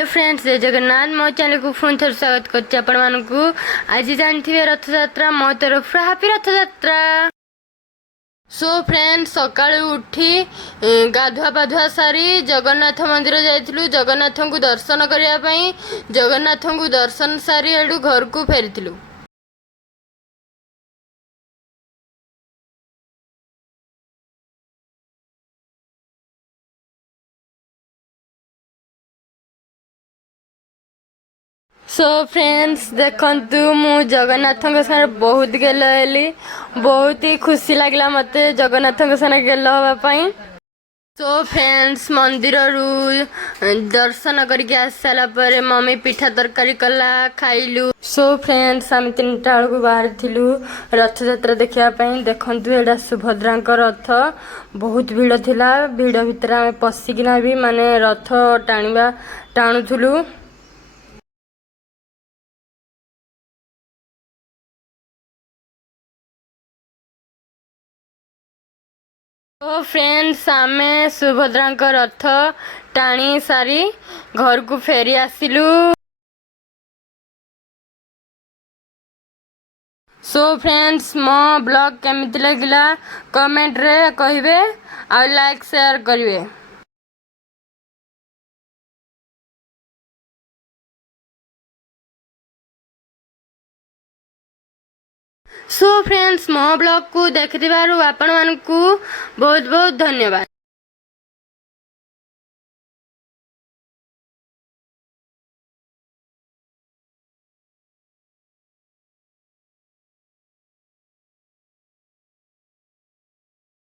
Hello friends, जय जगन्नाथ। मो channel को पुणी थर स्वागत करको। आज जानते रथ यात्रा मो तरफ हापी रथ यात्रा। सो फ्रेंड्स, सकाळु उठी गाधुआ पाधुआ सारी जगन्नाथ मंदिर जाइथिलु जगन्नाथ को दर्शन करिया पई। जगन्नाथ को दर्शन सारी एडु घर को फेरिथिलु। सो फ्रेंड्स, देखंतु मु जगन्नाथ सारे बहुत गेल हेली। बहुत ही खुशी लगला मते जगन्नाथ सारे गेल हवा पई। सो फ्रेंड्स, मंदिर रु दर्शन करके आस सारा पर मम्मी पिठा तरकारी कला खाइलु। सो फ्रेंड्स, आम 3टा बेलू बाहर थिलु रथ यात्रा देखिया पई। देखंतु एडा सुभद्रा रथ बहुत भीड़ थिला। भीड़ भितर आम पशिकिना भी माने रथ टाणुथुलु। तो फ्रेंड्स, आमे सुभद्रा रथ टाणी सारी घर को फेरी आसिलु। सो फ्रेंड्स, मो ब्लॉग केमिति लगिला कमेंट रे कहिबे आ लाइक शेयर करिवे। सो फ्रेंड्स, मो ब्लॉग को देखिथिबारु आपण मानकु बहुत बहुत धन्यवाद।